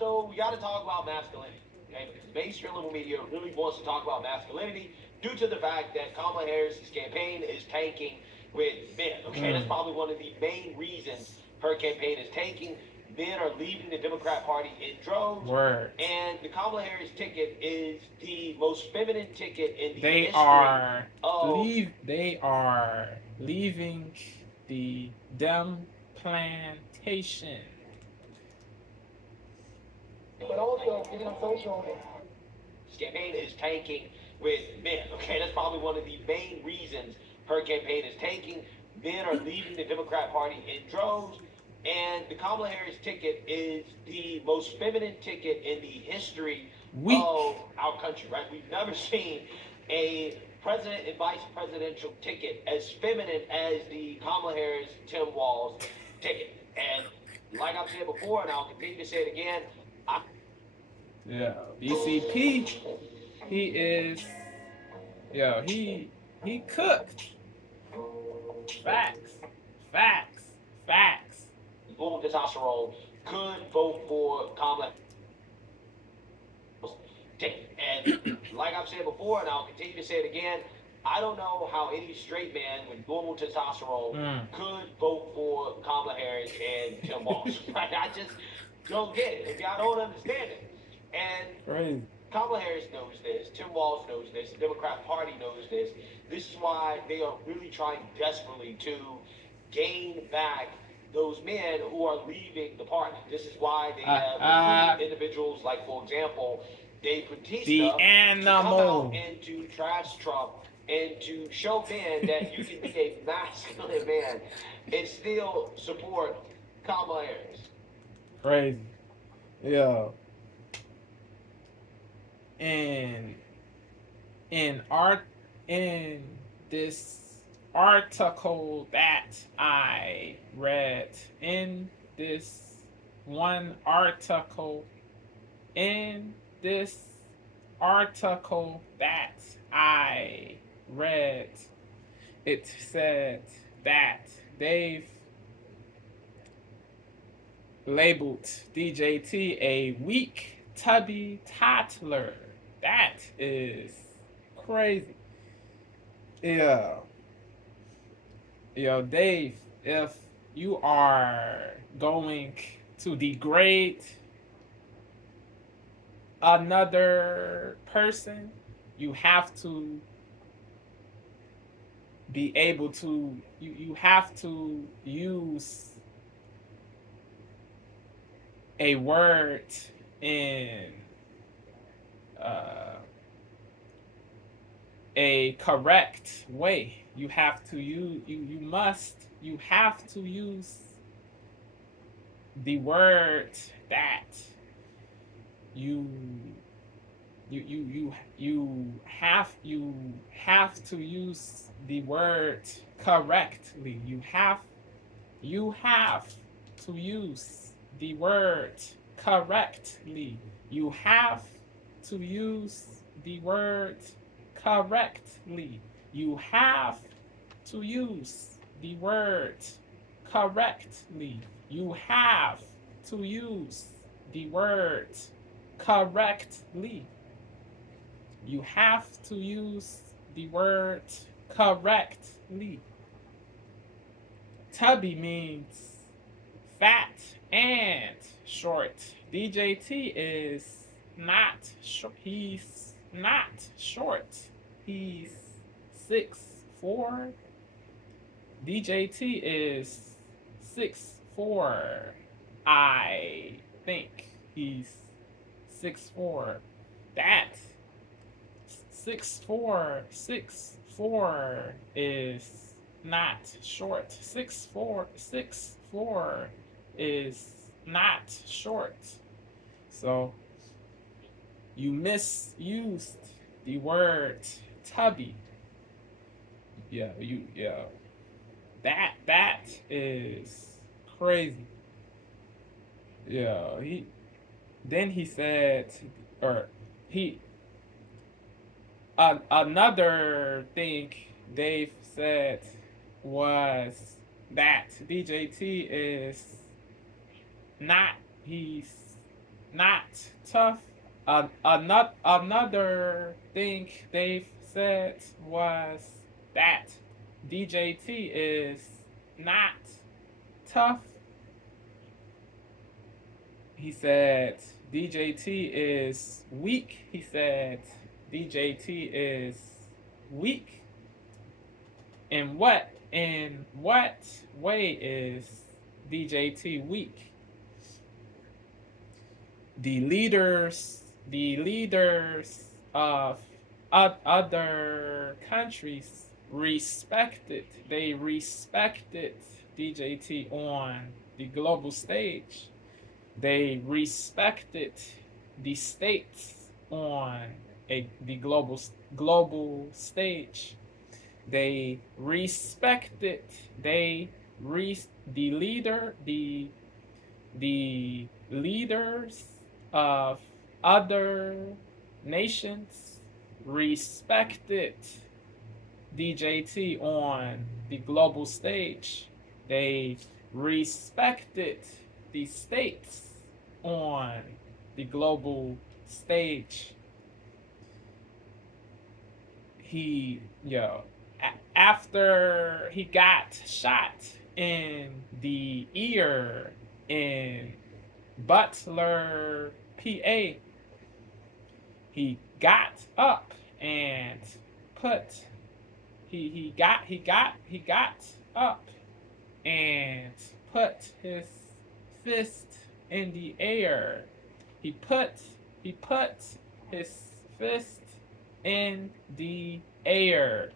So we got to talk about masculinity, okay? Because the mainstream liberal media really wants to talk about masculinity due to the fact that Kamala Harris's campaign is tanking with men, okay? That's probably one of the main reasons her campaign is tanking. Men are leaving the Democrat Party in droves. Word. And the Kamala Harris ticket is the most feminine ticket in the They history are of... they are leaving the Dem plantation. But also, even on social, his campaign is tanking with men, okay? That's probably one of the main reasons her campaign is tanking. Men are leaving the Democrat Party in droves. And the Kamala Harris ticket is the most feminine ticket in the history of our country, right? We've never seen a president and vice presidential ticket as feminine as the Kamala Harris Tim Walz ticket. And like I've said before, and I'll continue to say it again, yeah, BCP, he is, he cooked. Facts, facts, facts. Bull testosterone could vote for Kamala. And like I've said before, and I'll continue to say it again, I don't know how any straight man with normal testosterone could vote for Kamala Harris and Tim Walz. Right? I just don't get it. If y'all don't understand it. And Crazy. Kamala Harris knows this. Tim Walz knows this. The Democrat Party knows this. This is why they are really trying desperately to gain back those men who are leaving the party. This is why they have recruited individuals like, for example, Dave Batista, the animal, to come out and to trash Trump and to show men that you can be a masculine man and still support Kamala Harris. Crazy. Yeah. And in this article that I read, in this one article, in this article that I read, it said that they've labeled DJT a weak, tubby toddler. That is crazy. Yeah. Yo, Dave, if you are going to degrade another person, you have to be able to, you have to use a word in a correct way. You have to use, you have to use the word that you have to use the word correctly. You have to use the word correctly. You have to use the word correctly. You have to use the word correctly. You have to use the word correctly. You have to use the word correctly. Tubby means fat and short. DJT is not short. He's not short. He's 6'4". DJT is 6'4". I think he's 6'4". That 6'4" is not short. 6'4" is not short. So you misused the word tubby. Yeah. That is crazy. Yeah, he said, or another thing Dave said was that DJT is not, he's not tough. Another thing they've said was that DJT is not tough. He said DJT is weak. He said DJT is weak. In what way is DJT weak? The leaders of other countries they respected DJT on the global stage. They respected the states on the global stage. They respected the leaders of other nations respected DJT on the global stage. They respected the states on the global stage. After he got shot in the ear in Butler, PA, he got up and he got up and put his fist in the air. He put his fist in the air.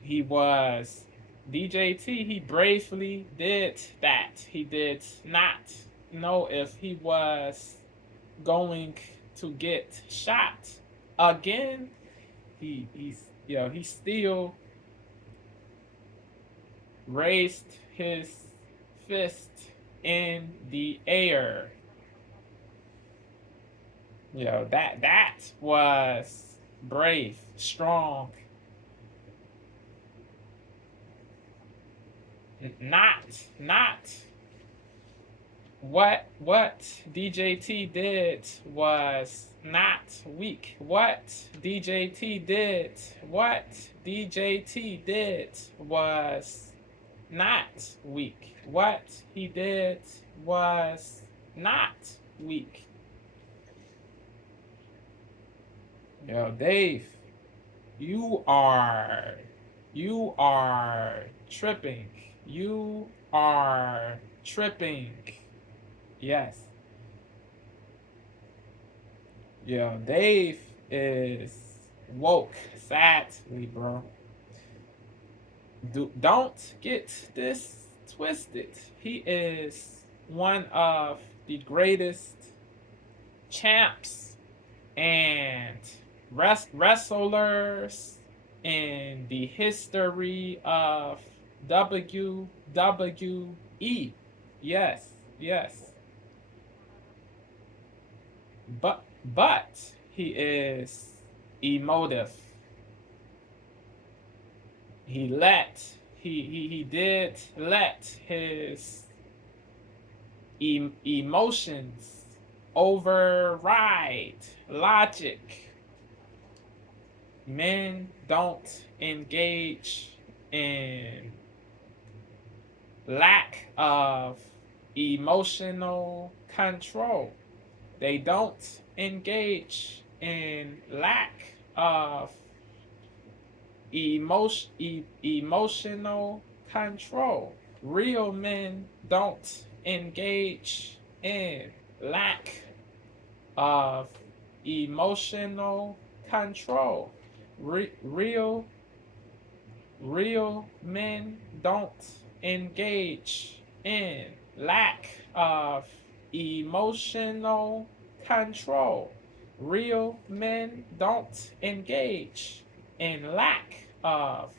He was DJT. He bravely did that. He did not know if he was going to get shot again. He still raised his fist in the air. That was brave, strong. Not what DJT did was not weak. What DJT did was not weak. What he did was not weak. Dave, you are tripping. You are tripping. Yes. Dave is woke, sadly, bro. Don't get this twisted. He is one of the greatest champs and wrestlers in the history of WWE. Yes. But he is emotive. He did let his emotions override logic. Men don't engage in lack of emotional control. They don't engage in lack of emotional control. Real men don't engage in lack of emotional control. Real men don't engage in lack of emotional control. Real men don't engage in lack of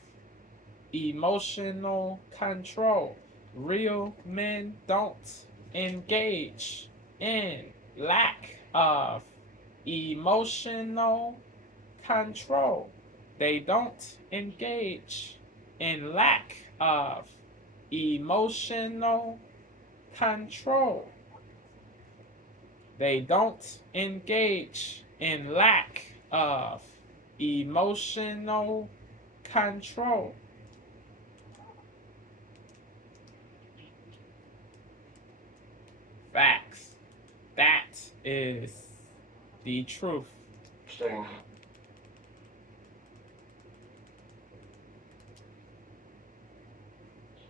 emotional control. Real men don't engage in lack of emotional control. They don't engage in lack of emotional control. They don't engage in lack of emotional control. Facts. That is the truth. Interesting.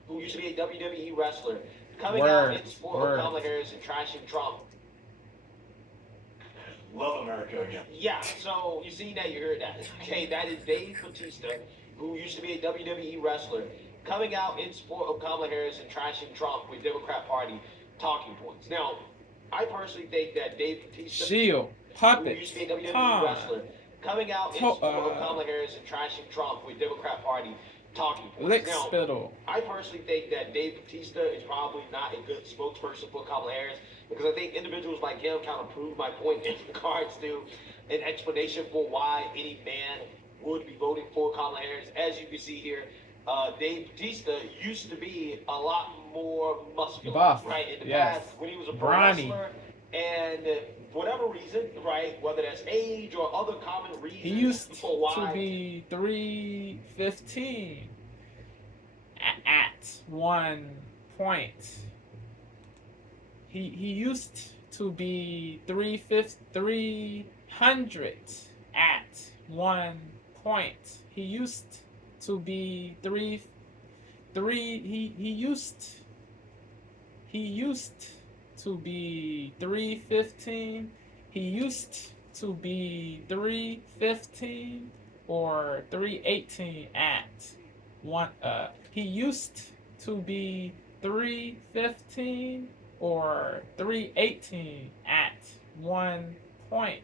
Who used to be a WWE wrestler, coming out in support of Kamala Harris and trashing Trump. Love America again. Yeah, so you see that, you heard that. Okay, that is Dave Batista, who used to be a WWE wrestler, coming out in support of Kamala Harris and trashing Trump with Democrat Party talking points. Now, I personally think that Dave Batista, Shield, who used to be a WWE wrestler, coming out in support of Kamala Harris and trashing Trump with Democrat Party talking points. Now, Spittle. I personally think that Dave Batista is probably not a good spokesperson for Kamala Harris, because I think individuals like him kind of prove my point in regards to an explanation for why any man would be voting for Kamala Harris. As you can see here, Dave Batista used to be a lot more muscular, buff, right? In the past, when he was a pro wrestler, and for whatever reason, right, whether that's age or other common reasons, he used for why to be 315 at one point. He used to be 300 at one point. He used to be he used to be 315. He used to be 315 or 318 at one. He used to be 315 or 318 at one point.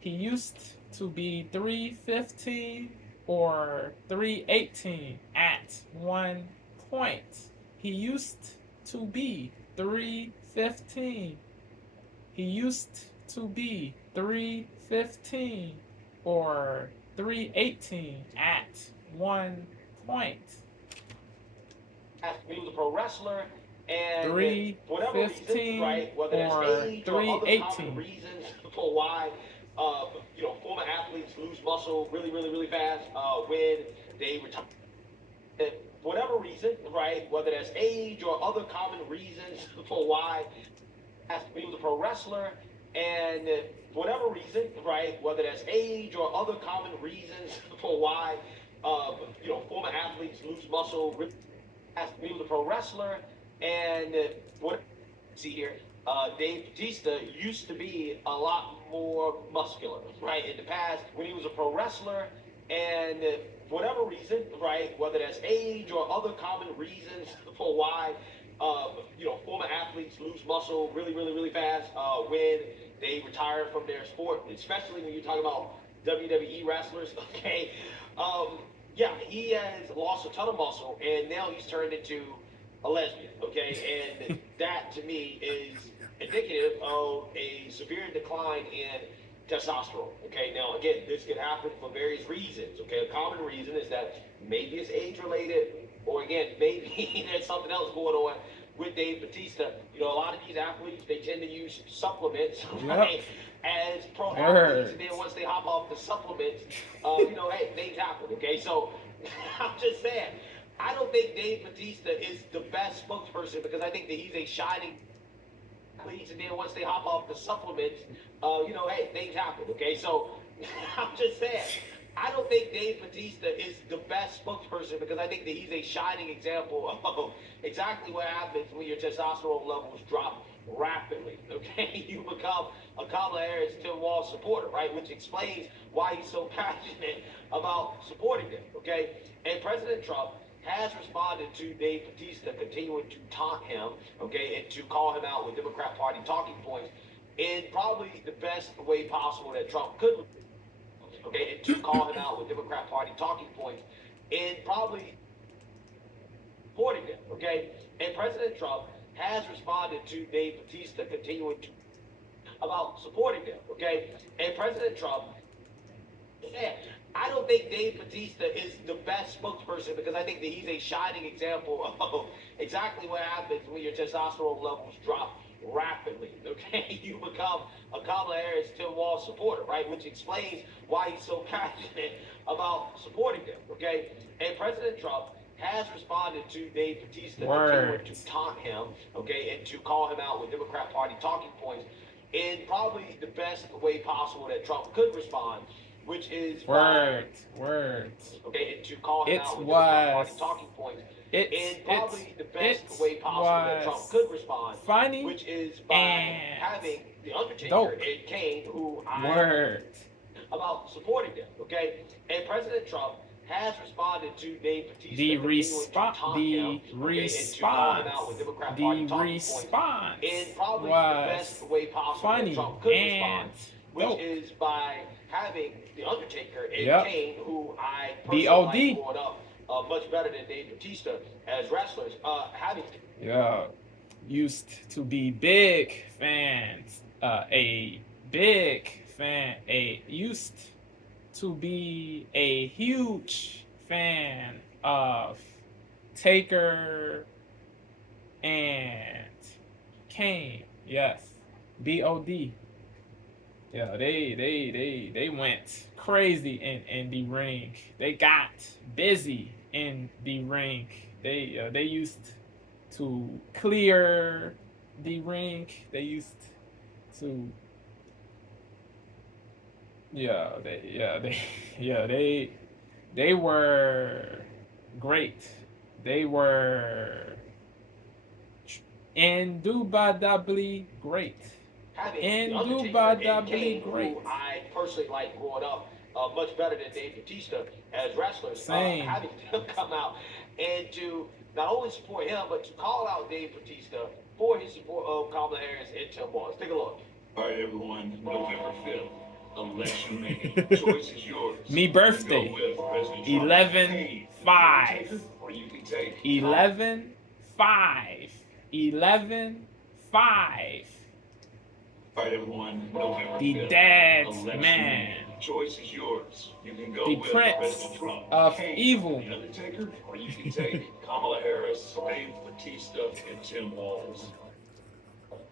He used to be 315 or 318 at one point. He used to be 315. He used to be 315 or 318 at one point. He was a pro wrestler, and 315 right, whether or that's age 318. or other common reasons for why former athletes lose muscle really fast when they retire. For whatever reason, right, whether that's age or other common reasons for why he was a pro wrestler, and for whatever reason, right, whether that's age or other common reasons for why former athletes lose muscle. He was a pro wrestler, and what see here, Dave Batista used to be a lot more muscular, right? In the past, when he was a pro wrestler, and for whatever reason, right, whether that's age or other common reasons for why former athletes lose muscle really fast when they retire from their sport, especially when you're talking about WWE wrestlers. Okay, yeah, he has lost a ton of muscle, and now he's turned into a lesbian. Okay, and that to me is indicative of a severe decline in testosterone. Okay, now again, this could happen for various reasons. Okay, a common reason is that maybe it's age related, or again, maybe there's something else going on with Dave Batista. A lot of these athletes, they tend to use supplements, right? As pro athletes, and then once they hop off the supplements, hey, things happen. Okay, so I'm just saying, I don't think Dave Batista is the best spokesperson, because I think that he's a shining athletes, and then once they hop off the supplements, hey, things happen. Okay, so I'm just saying, I don't think Dave Batista is the best spokesperson, because I think that he's a shining example of exactly what happens when your testosterone levels drop rapidly. Okay, you become a Kamala Harris Tim Walz supporter, right? Which explains why he's so passionate about supporting them. Okay, and President Trump has responded to Dave Batista continuing to taunt him, okay, and to call him out with Democrat Party talking points in probably the best way possible that Trump could, okay, and to call him out with Democrat Party talking points in probably supporting him, okay, and President Trump has responded to Dave Batista continuing to about supporting them, okay, and President Trump said, I don't think Dave Batista is the best spokesperson, because I think that he's a shining example of exactly what happens when your testosterone levels drop rapidly, okay, you become a Kamala Harris, Tim Walz supporter, right? Which explains why he's so passionate about supporting them, okay? And President Trump has responded to Dave Batista continuing to taunt him, okay, and to call him out with Democrat Party talking points in probably the best way possible that Trump could respond, which is words. Okay, and to call him out with Democrat Party talking points in probably the best way possible that Trump could respond, funny, which is by having the Undertaker and Kane, who about supporting them, okay? And President Trump has responded to Dave Batista the response in probably the best way possible that Trump could respond, which is by having the Undertaker and Kane, who I personally like growing up much better than Dave Batista as wrestlers, having used to be big fans, used to be a huge fan of Taker and Kane. Yes, BOD. Yeah, they went crazy in the ring. They got busy in the ring. They used to clear the ring. They used to they were great. They were indubitably great. Indubitably great. Who I personally like growing up much better than Dave Batista as wrestlers. Having them come out and to not only support him, but to call out Dave Batista for his support of Kamala Harris and Tim Walz. Take a look. All right, everyone. November 5th. Election making. Choice is yours. Me birthday. 11/5. Or you can take 11/5. 11/5. All right, everyone. November 5th. The dead Election man. making. Choice is yours. You can go The with Prince President Trump, of Kane, Evil. The Undertaker, or you can take Kamala Harris, Dave Batista, and Tim Walz.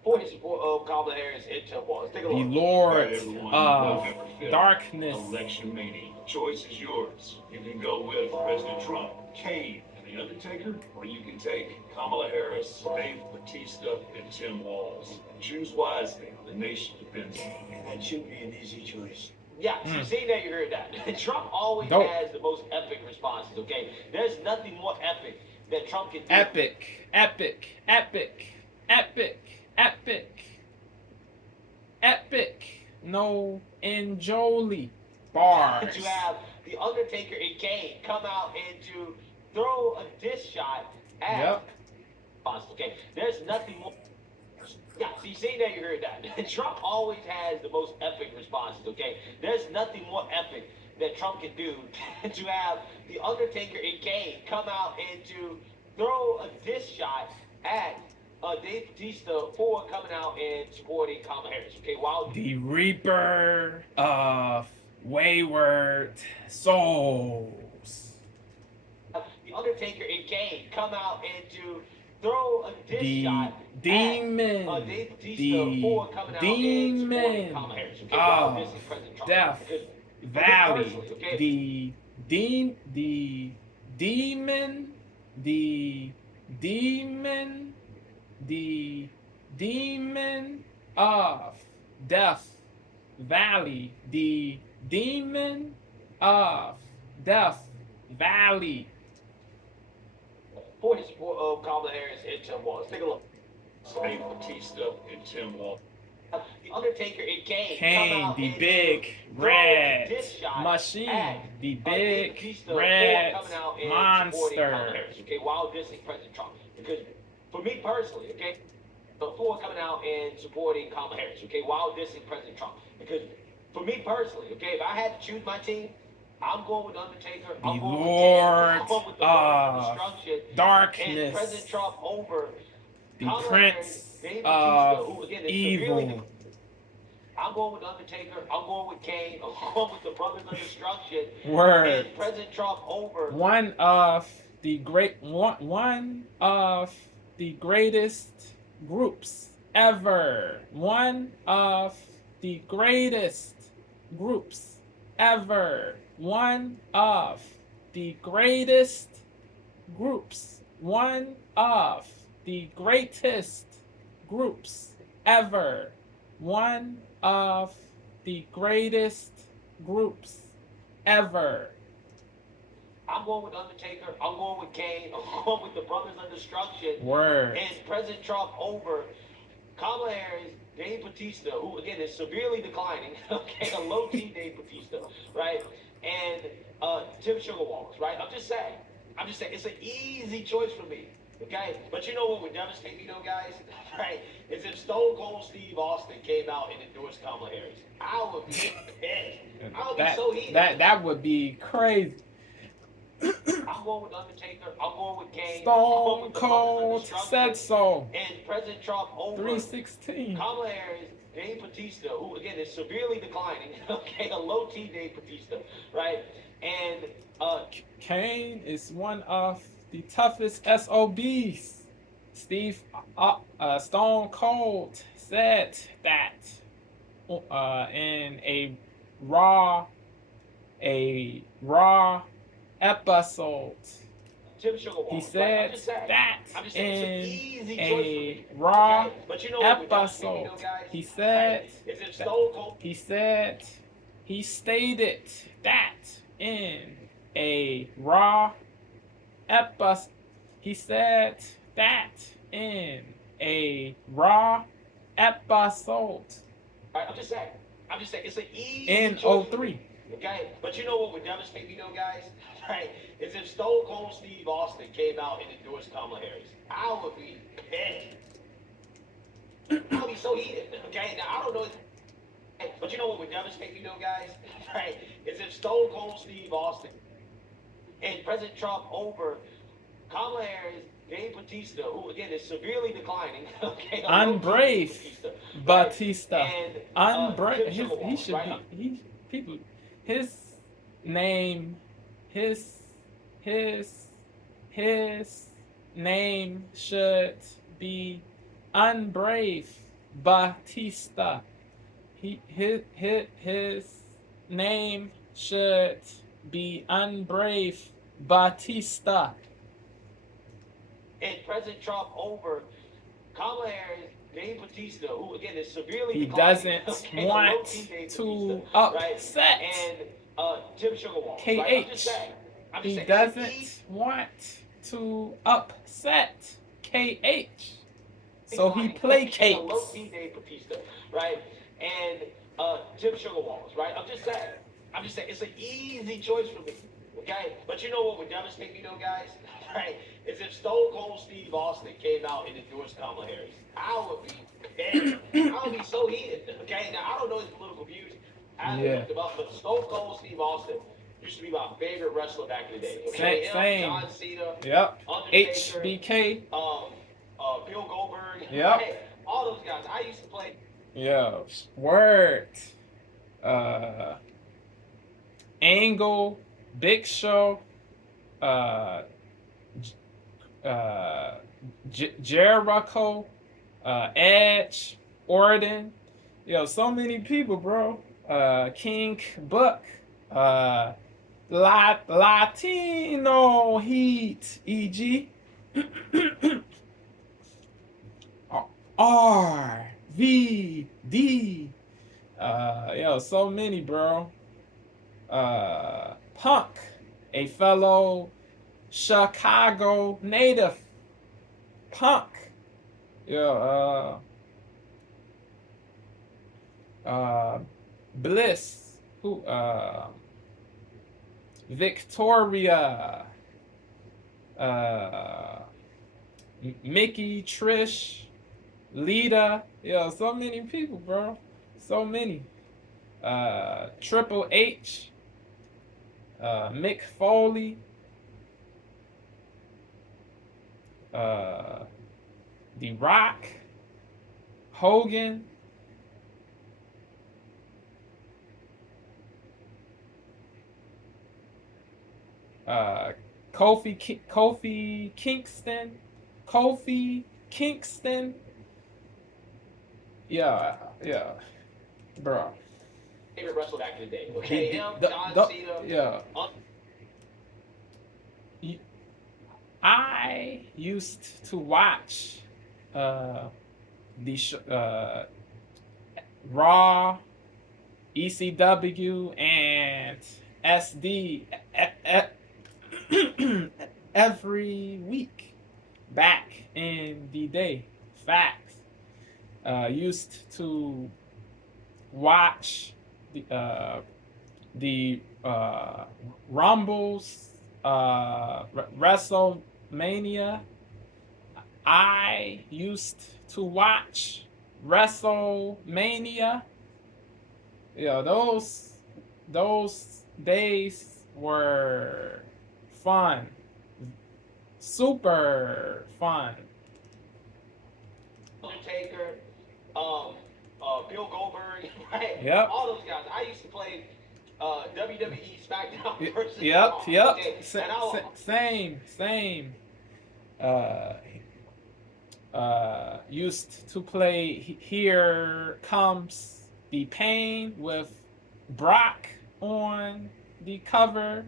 For his support of Kamala Harris and Tim Walz. Take a The look. Lord Everyone, of November 5th. darkness. Election mania. Choice is yours. You can go with President Trump, Kane, and The Undertaker, or you can take Kamala Harris, Dave Batista, and Tim Walz. Choose wisely. The nation depends on you. That should be an easy choice. Yeah, you see that, you heard that. Trump always has the most epic responses, okay? There's nothing more epic that Trump can do. Epic. No enjoy bars. To have The Undertaker and Kane come out and to throw a diss shot at okay? There's nothing more. Yeah, so you see that, you heard that. Trump always has the most epic responses, okay? There's nothing more epic that Trump can do to have The Undertaker and Kane come out and to throw a diss shot at Dave Batista for coming out and supporting Kamala Harris, okay? While the Reaper of Wayward Souls. The Undertaker and Kane come out and to throw a diss shot demon, at Dave Batista for coming out and supporting Kamala Harris, okay? While dissing President Trump. Death Because Valley, okay? the demon, the demon of Death Valley, the demon of Death Valley. For his support of Kamala Harris and Tim Walz. Take a look. Dave Batista and Tim Walz. The Undertaker and Kane come out the and big throw a red diss shot machine, at the Dave big Batista red for coming out and supporting Kamala monster. Harris, okay, while dissing President Trump. Because for me personally, okay, before coming out and supporting Kamala Harris, okay, while dissing President Trump. Because for me personally, okay, if I had to choose my team, I'm going with Undertaker. I'm going Lord with Kane. I'm going with the of Lord of Destruction Darkness, and President Trump over the Kamala Prince Harris, Dave Batista, of who again is Evil. severely. I'm going with Undertaker. I'm going with Kane. I'm going with the Brothers of Destruction and President Trump over one of the greatest groups ever. One of the greatest groups ever. One of the greatest groups. One of the greatest groups ever. One of the greatest groups ever. I'm going with Undertaker. I'm going with Kane. I'm going with the Brothers of Destruction. Word. And President Trump over Kamala Harris, Dave Batista, who again is severely declining. Okay, a low key Dave Batista, right? And Tim Sugar Wallace, right? I'm just saying it's an easy choice for me. Okay, but you know what would devastate me, though, guys? Right? Is if Stone Cold Steve Austin came out and endorsed Kamala Harris. I would be pissed. I would be so heated. That would be crazy. I'm going with Undertaker. I'm going with Kane. Stone Cold said so. And President Trump over 316. Kamala Harris, Dave Batista, who again is severely declining. Okay, a low T Dave Batista, right? And Kane is one of the toughest SOBs. Stone Cold said that in a raw episode. Tim Sugar Wallace, He said that in a raw episode. He said he stated that in a raw episode. He said that in a raw episode. I'm just saying it's an easy in choice. 03. Okay, but you know what would devastate me, though, guys? Right? Is if Stone Cold Steve Austin came out and endorsed Kamala Harris. I would be pissed. I would be so heated. Okay, now I don't know. But you know what would devastate me, though, guys? Right? Is if Stone Cold Steve Austin and President Trump over Kamala Harris, Dave Batista, who again is severely declining. Okay, Unbrave Batista. And Unbrave. Tim He should right? be. People. His name. His name should be Unbrave Batista. His name should be Unbrave Batista. And President Trump over Kamala Harris, Dave Batista, who again is severely He declining. doesn't Okay, want to upset and Tim Sugar Wallace, KH. Right? He doesn't want to upset KH. So he placates. Dave Batista, right? And Tim Sugar Wallace, right? I'm just saying it's an easy choice for me. Okay? But you know what would devastate me, though, guys? Right? Is if Stone Cold Steve Austin came out and endorsed Kamala Harris. I would be pissed. I would be so heated. Okay? Now, I don't know his political views. I haven't looked him up, but Stone Cold Steve Austin used to be my favorite wrestler back in the day. Okay? Same. John Cena. Yep. Undertaker. HBK. Bill Goldberg. Yep. Hey, all those guys. I used to play. Yo, word. Angle, Big Show, Jericho, Edge, Orton. Yo, so many people, bro. King Buck, Latino Heat, EG. RVD. Yo, so many, bro. Punk, a fellow Chicago native. Punk. Yo, Bliss, who, Victoria, Mickey, Trish, Lita. Yo, so many people, bro. So many. Triple H, Mick Foley, The Rock, Hogan, Kofi Kingston, Yeah, yeah, bro. Favorite wrestler back in the day. The, Okay, the, him, the, John the, Cena. yeah. Y- I used to watch uh, Raw, ECW, and SD every week back in the day. Facts. Used to watch the Rumbles, WrestleMania. I used to watch WrestleMania. Yeah, those days were fun, super fun. Undertaker, Bill Goldberg, right? Yep. All those guys. I used to play WWE SmackDown versus Yep. Raw. Yep. Okay, and Same. Uh, used to play Here Comes the Pain with Brock on the cover.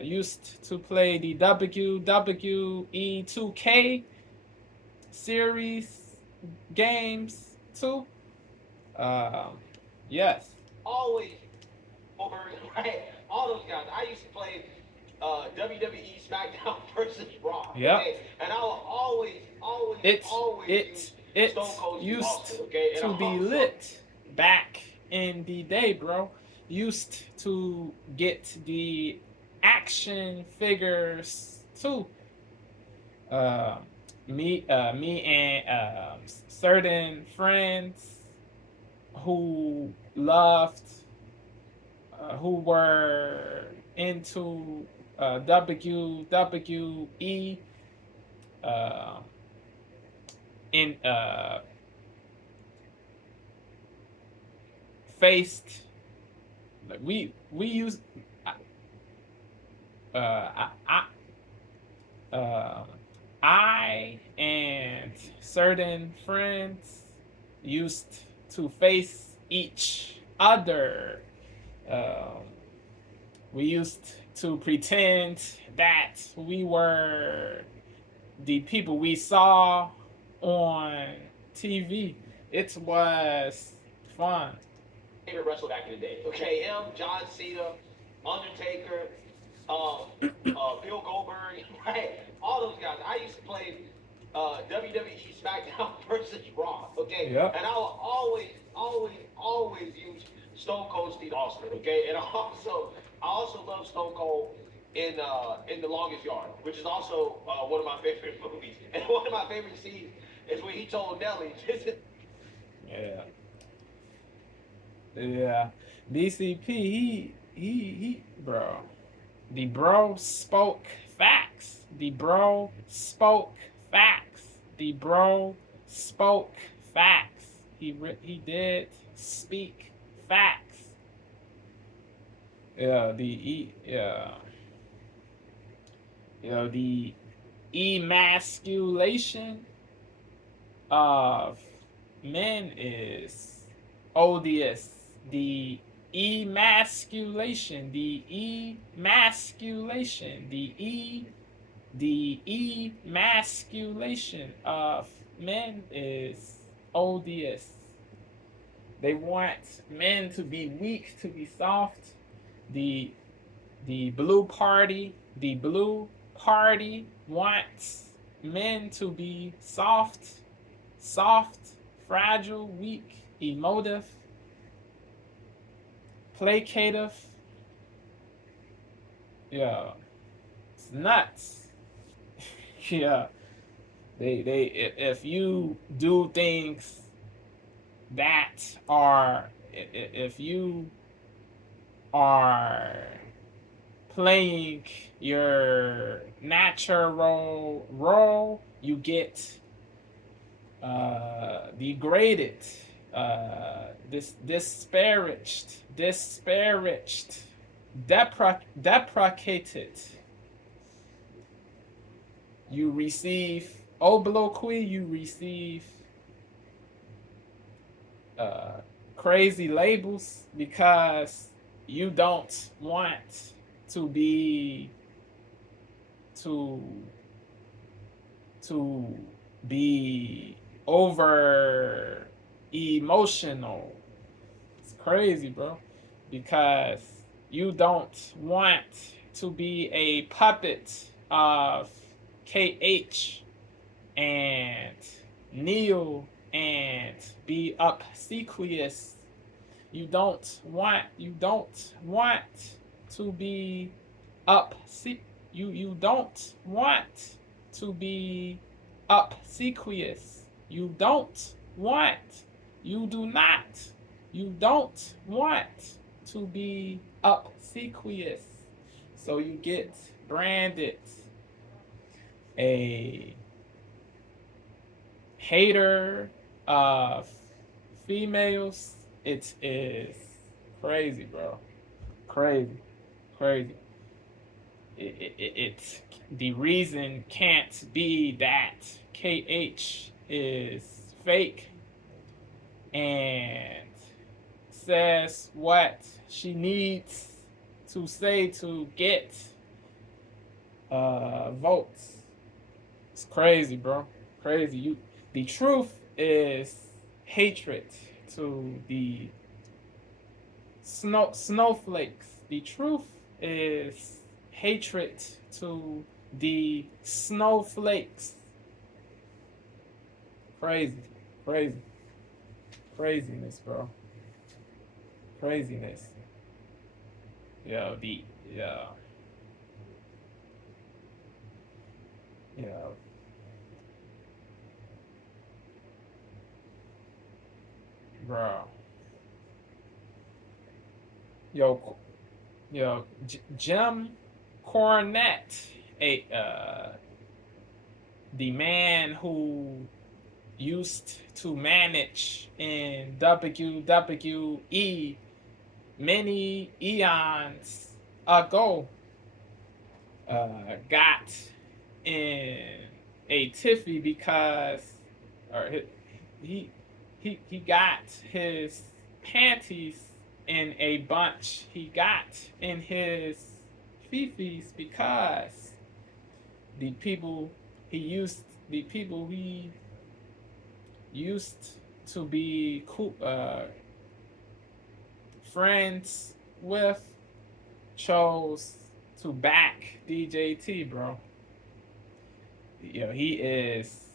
Used to play the WWE 2K series games too. Yes. always Goldberg, right? All those guys. I used to play WWE SmackDown versus Raw. Yep. Okay? And I will always It use Stone Cold Steve used Austin, okay? And to be also, lit back in the day, bro. Used to get the action figures too. Uh, me and certain friends who loved, who were into WWE, uh, in faced, like we used uh, I and certain friends used to face each other. Um, we used to pretend that we were the people we saw on TV. It was fun. favorite wrestler back in the day. Okay, him, John Cena, Undertaker, Bill Goldberg, right? All those guys. I used to play WWE SmackDown versus Raw. Okay, Yep. and I will always use Stone Cold Steve Austin. Okay, and I also love Stone Cold in The Longest Yard, which is also one of my favorite movies. And one of my favorite scenes is when he told Nelly, Yeah. Yeah. BCP, bro. The bro spoke facts. The bro spoke facts. The bro spoke facts. He did speak facts. Yeah, the emasculation of men is odious. The emasculation, the emasculation of men is odious. They want men to be weak, to be soft. The blue party wants men to be soft, fragile, weak, emotive, placative. Yeah, it's nuts. Yeah, if you do things that are, if you are playing your natural role, you get degraded, disparaged, deprecated. You receive obloquy, you receive crazy labels because you don't want to be to to be over emotional. It's crazy, bro, because you don't want to be a puppet of KH and Neil and be obsequious. You don't want to be you don't want to be obsequious. You do not you don't want to be obsequious. So you get branded a hater of females. It is crazy, bro. Crazy, crazy. It the reason can't be that KH is fake and says what she needs to say to get votes. It's crazy, bro. Crazy. The truth is hatred to the snowflakes. The truth is hatred to the snowflakes. Crazy, crazy, craziness, bro. Craziness. Yeah, yeah, yeah, bro. Yo, Jim Cornette, the man who used to manage in WWE many eons ago, got in a tiffy because, or he got his panties in a bunch. He got in his fifis because the people he used to be cool, friends with chose to back DJT, bro. You know, he is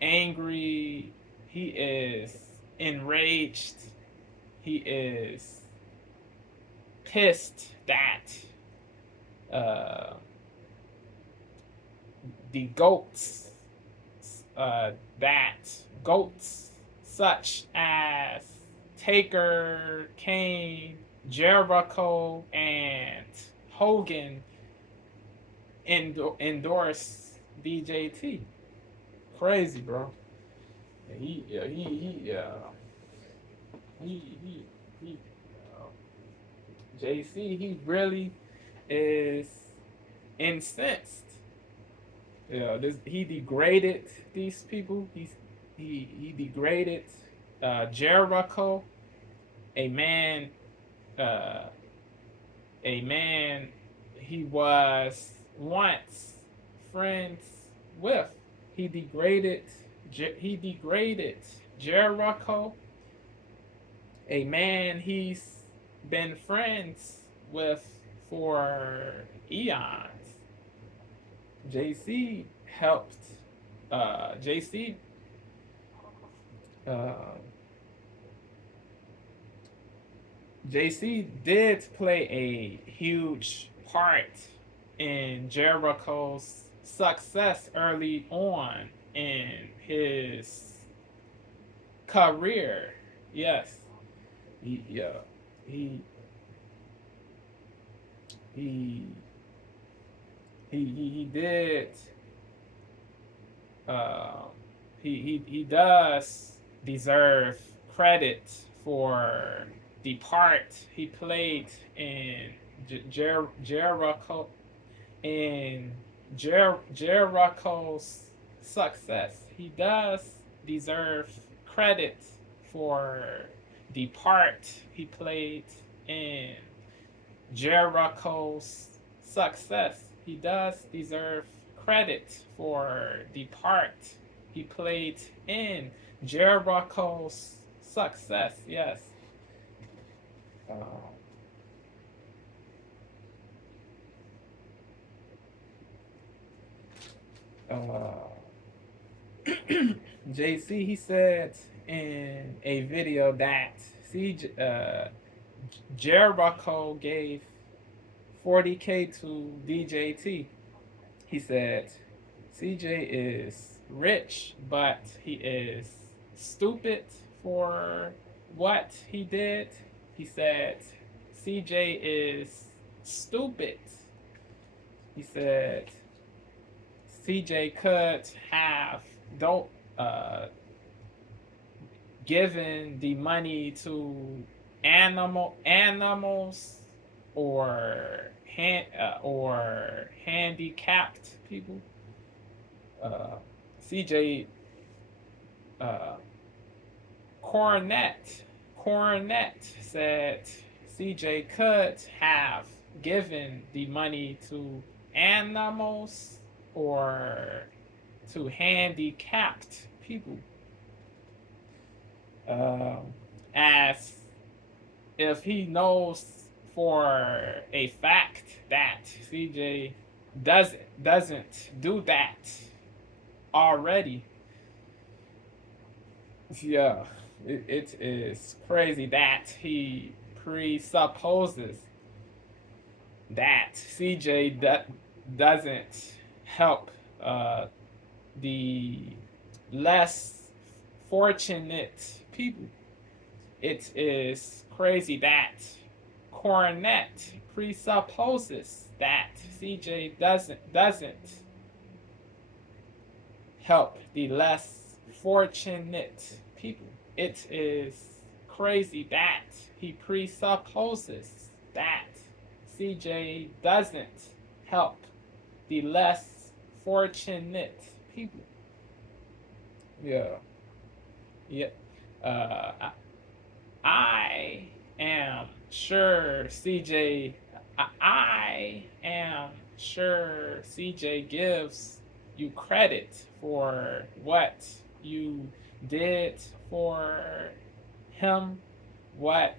angry. He is enraged. He is pissed that the goats, such as Taker, Kane, Jericho, and Hogan endorse DJT. Crazy, bro. He JC, he really is incensed. He degraded these people. He degraded Jericho, a man he was once friends with. He degraded Jericho, a man he's been friends with for eons. JC helped. JC. JC did play a huge part in Jericho's success early on in his career. Yes, he did. He does deserve credit for the part he played in Jericho in Jericho's success. He does deserve credit for the part he played in Jericho's success. He does deserve credit for the part he played in Jericho's success. Yes. JC, he said in a video that Jericho gave 40K to DJT. He said CJ is rich, but he is stupid for what he did. He said CJ is stupid. He said CJ could have given the money to animals or handicapped people. CJ Cornette said CJ could have given the money to animals or to handicapped people, as if he knows for a fact that CJ doesn't do that already. Yeah, it is crazy that he presupposes that CJ doesn't help the less fortunate people. It is crazy that Cornette presupposes that CJ doesn't help the less fortunate people. It is crazy that he presupposes that CJ doesn't help the less fortunate people. Yeah. I am sure CJ. I am sure CJ gives you credit for what you did for him, what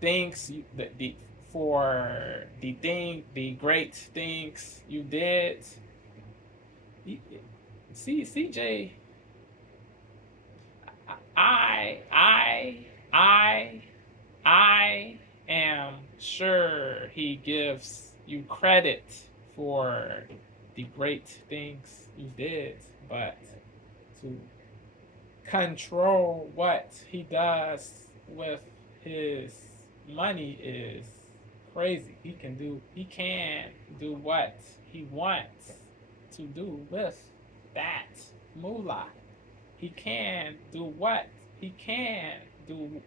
things the great things you did. CJ, I am sure he gives you credit for the great things you did, but to control what he does with his money is crazy. He can do what he wants to do with that moolah. He can do what he can do.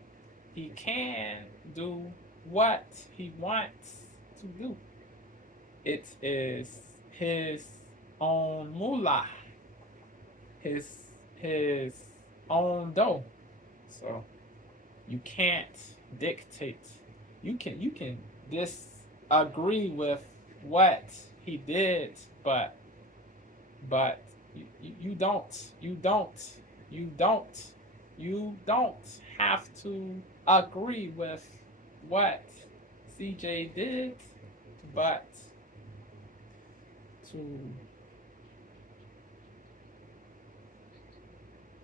He can do what he wants to do. It is his own moolah, his own dough. So you can't dictate. You can disagree with what he did, but you don't have to agree with what CJ did, but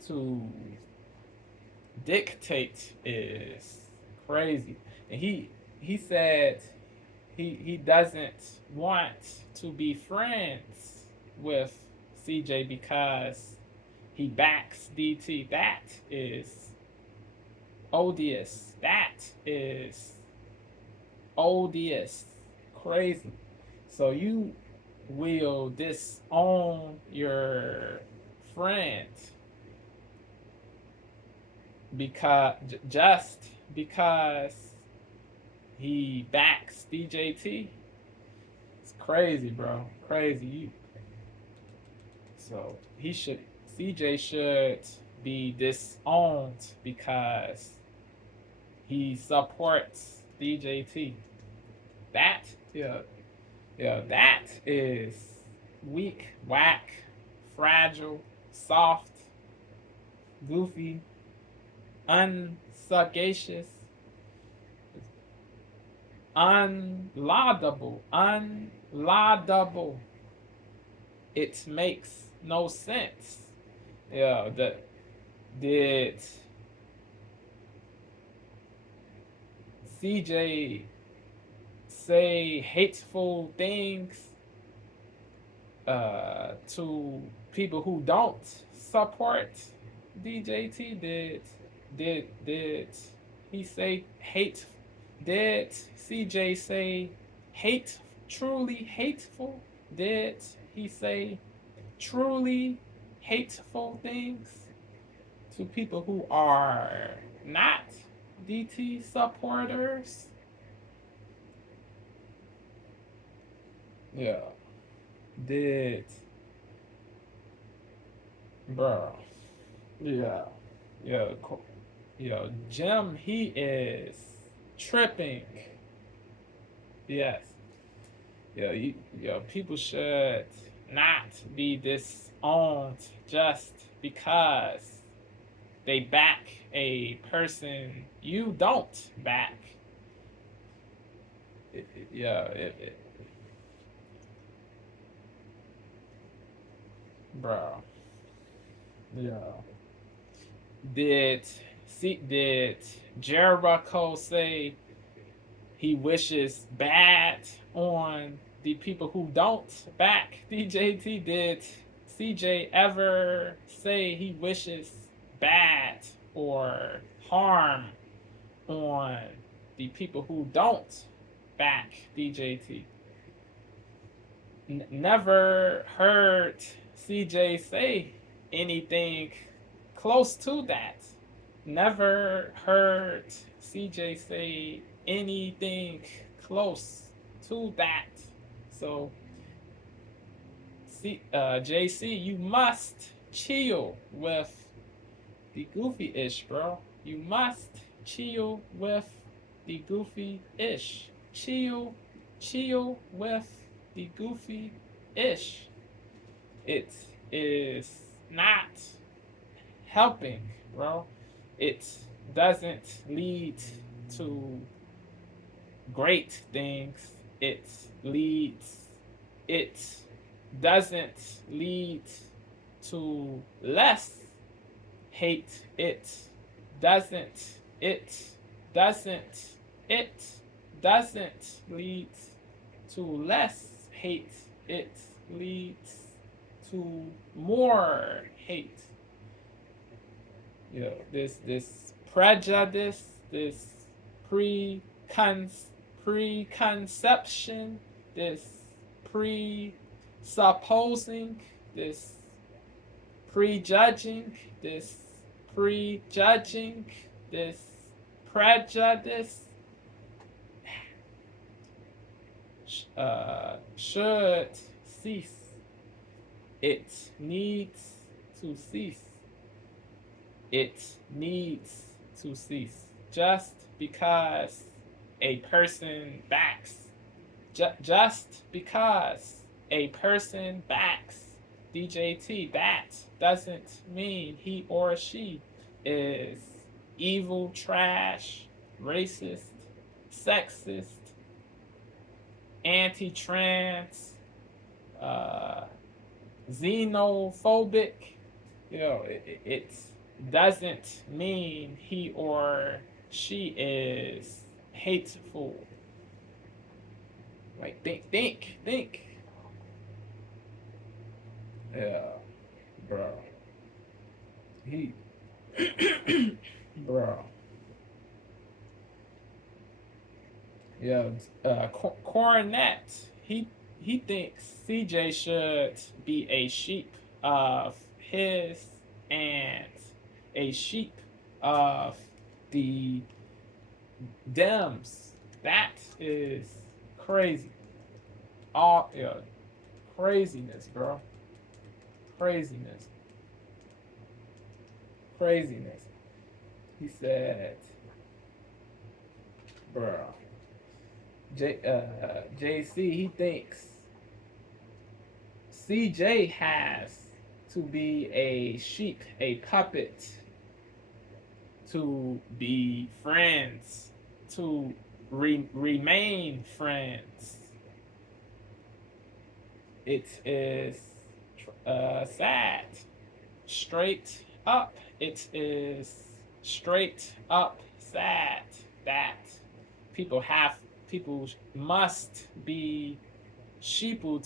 to dictate is crazy. And he said he doesn't want to be friends with CJ because he backs DT. That is odious. That is odious. Crazy. So you will disown your friend just because he backs DJT? It's crazy, bro. Crazy. So he should CJ should be disowned because he supports DJT. That, that is weak, whack, fragile, soft, goofy, unsagacious, unlaudable. It makes no sense. Did CJ say hateful things to people who don't support DJT? Did he say hate? Did CJ say hate? Truly hateful? Did he say truly hateful things to people who are not DT supporters? Yeah. Did. Bro. Yeah. Jim, he is tripping. Yes. People should not be disowned just because they back a person you don't back. Bro. Yeah. Did Jericho say he wishes bad on the people who don't back DJT? Did CJ ever say he wishes bad or harm on the people who don't back DJT? Never heard CJ say anything close to that. Never heard CJ say anything close to that. So, JC, you must chill with the goofy-ish, bro. You must chill with the goofy-ish. Chill with the goofy-ish. It is not helping, bro. It doesn't lead to great things. It doesn't lead to less hate. It doesn't lead to less hate. It leads to more hate. This prejudice, this preconception, this presupposing, this prejudging, this prejudice should cease. It needs to cease. It needs to cease. Just because a person backs, just because a person backs DJT, that doesn't mean he or she is evil, trash, racist, sexist, anti-trans, xenophobic. It doesn't mean he or she is hateful. Like, think. Yeah, bro. Bro. Yeah, Cornette, he thinks CJ should be a sheep of his and a sheep of the Dems. That is crazy. Craziness, bro. Craziness. craziness. He said, bruh, JC, he thinks CJ has to be a sheep, a puppet, to be friends, to remain friends. It is sad. Straight up, it is straight up sad that people must be sheeple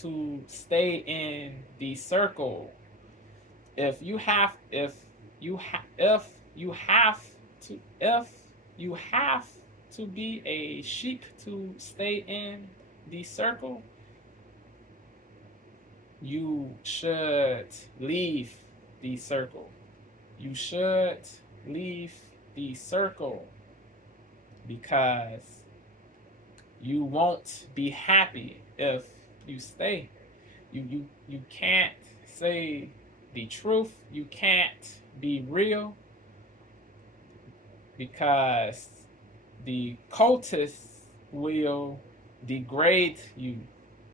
to stay in the circle. If you have to be a sheep to stay in the circle, you should leave the circle. You should leave the circle because you won't be happy if you stay. You can't say the truth. You can't be real because the cultists will degrade you.